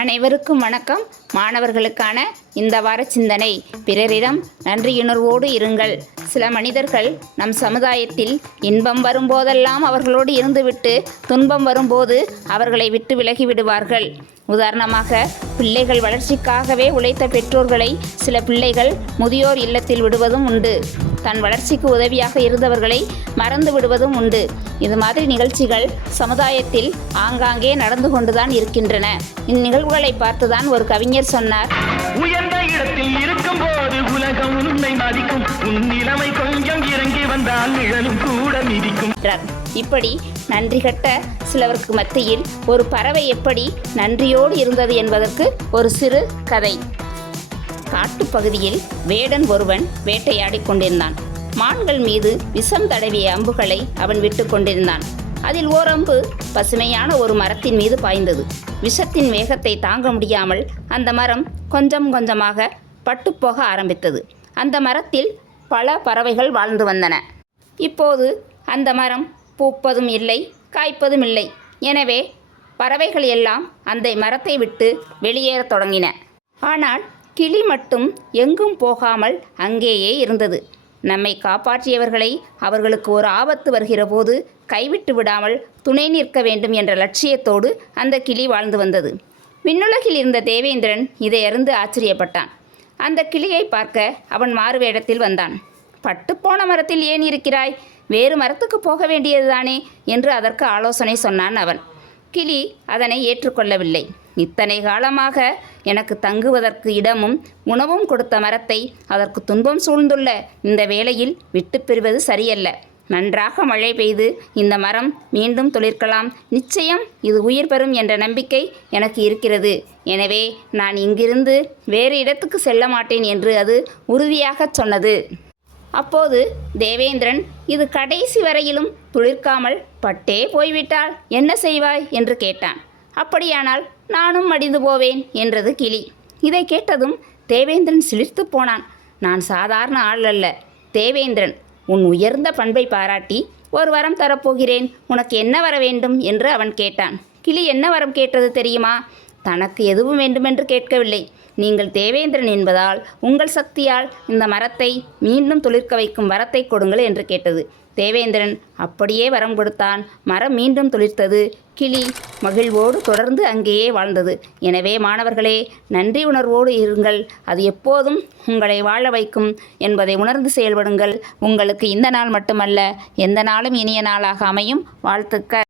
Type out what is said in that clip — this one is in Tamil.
அனைவருக்கும் வணக்கம். மாணவர்களுக்கான இந்த வார சிந்தனை: பிறரிடம் நன்றியுணர்வோடு இருங்கள். சில மனிதர்கள் நம் சமுதாயத்தில் இன்பம் வரும்போதெல்லாம் அவர்களோடு இருந்துவிட்டு துன்பம் வரும்போது அவர்களை விட்டு விலகி விடுவார்கள். உதாரணமாக, பிள்ளைகள் வளர்ச்சிக்காகவே உழைத்த பெற்றோர்களை சில பிள்ளைகள் முதியோர் இல்லத்தில் விடுவதும் உண்டு. தன் வளர்ச்சிக்கு உதவியாக இருந்தவர்களை மறந்து விடுவதும் உண்டு. இது மாதிரி நிகழ்ச்சிகள் சமுதாயத்தில் ஆங்காங்கே நடந்து கொண்டுதான் இருக்கின்றன. இந்நிகழ்வுகளை பார்த்துதான் ஒரு கவிஞர் சொன்னார்: உயர்ந்த இடத்தில் இருக்கும் போது உலகம் உன்னை மதிக்கும், உன் நிலைமை கொஞ்சம் இறங்கி வந்தால் நிழலும் கூட மிதிக்கும். இப்படி நன்றி கட்ட சிலருக்கு மத்தியில் ஒரு பறவை எப்படி நன்றியோடு இருந்தது என்பதற்கு ஒரு சிறு கதை. காட்டுப்பகுதியில் வேடன் ஒருவன் வேட்டையாடிக் கொண்டிருந்தான். மான்கள் மீது விஷம் தடவிய அம்புகளை அவன் விட்டு கொண்டிருந்தான். அதில் ஓர் அம்பு பசுமையான ஒரு மரத்தின் மீது பாய்ந்தது. விஷத்தின் வேகத்தை தாங்க முடியாமல் அந்த மரம் கொஞ்சம் கொஞ்சமாக பட்டுப்போக ஆரம்பித்தது. அந்த மரத்தில் பல பறவைகள் வாழ்ந்து வந்தன. இப்போது அந்த மரம் பூப்பதும் இல்லை, காய்ப்பதும் இல்லை. எனவே பறவைகள் எல்லாம் அந்த மரத்தை விட்டு வெளியேறத் தொடங்கின. ஆனால் கிளி மட்டும் எங்கும் போகாமல் அங்கேயே இருந்தது. நம்மை காப்பாற்றியவர்களை அவர்களுக்கு ஒரு ஆபத்து வருகிற போது கைவிட்டு விடாமல் துணை நிற்க வேண்டும் என்ற லட்சியத்தோடு அந்த கிளி வாழ்ந்து வந்தது. விண்ணுலகில் இருந்த தேவேந்திரன் இதை அறிந்து ஆச்சரியப்பட்டான். அந்த கிளியை பார்க்க அவன் மாறுவேடத்தில் வந்தான். பட்டுப்போன மரத்தில் ஏன் இருக்கிறாய்? வேறு மரத்துக்கு போக வேண்டியதுதானே என்று அதற்கு ஆலோசனை சொன்னான் அவன். கிளி அதனை ஏற்றுக்கொள்ளவில்லை. இத்தனை காலமாக எனக்கு தங்குவதற்கு இடமும் உணவும் கொடுத்த மரத்தை அதற்கு துன்பம் சூழ்ந்துள்ள இந்த வேளையில் விட்டு பெறுவது சரியல்ல. நன்றாக மழை பெய்து இந்த மரம் மீண்டும் துளிர்க்கலாம். நிச்சயம் இது உயிர் பெறும் என்ற நம்பிக்கை எனக்கு இருக்கிறது. எனவே நான் இங்கிருந்து வேறு இடத்துக்கு செல்ல மாட்டேன் என்று அது உறுதியாக சொன்னது. அப்போது தேவேந்திரன், இது கடைசி வரையிலும் துளிர்க்காமல் பட்டே போய்விட்டால் என்ன செய்வாய் என்று கேட்டான். அப்படியானால் நானும் மடிந்து போவேன் என்றது கிளி. இதை கேட்டதும் தேவேந்திரன் சிலிர்த்து போனான். நான் சாதாரண ஆள் அல்ல, தேவேந்திரன். உன் உயர்ந்த பண்பை பாராட்டி ஒரு வரம் தரப்போகிறேன். உனக்கு என்ன வர வேண்டும் என்று அவன் கேட்டான். கிளி என்ன வரம் கேட்டது தெரியுமா? தனக்கு எதுவும் வேண்டுமென்று கேட்கவில்லை. நீங்கள் தேவேந்திரன் என்பதால் உங்கள் சக்தியால் இந்த மரத்தை மீண்டும் துளிர்க்க வைக்கும் வரத்தை கொடுங்கள் என்று கேட்டது. தேவேந்திரன் அப்படியே வரம் கொடுத்தான். மரம் மீண்டும் துளிர்த்தது. கிளி மகிழ்வோடு தொடர்ந்து அங்கேயே வாழ்ந்தது. எனவே மாணவர்களே, நன்றி உணர்வோடு இருங்கள். அது எப்போதும் உங்களை வாழ வைக்கும் என்பதை உணர்ந்து செயல்படுங்கள். உங்களுக்கு இந்த நாள் மட்டுமல்ல, எந்த நாளும் இனிய நாளாக அமையும். வாழ்த்துக்கள்.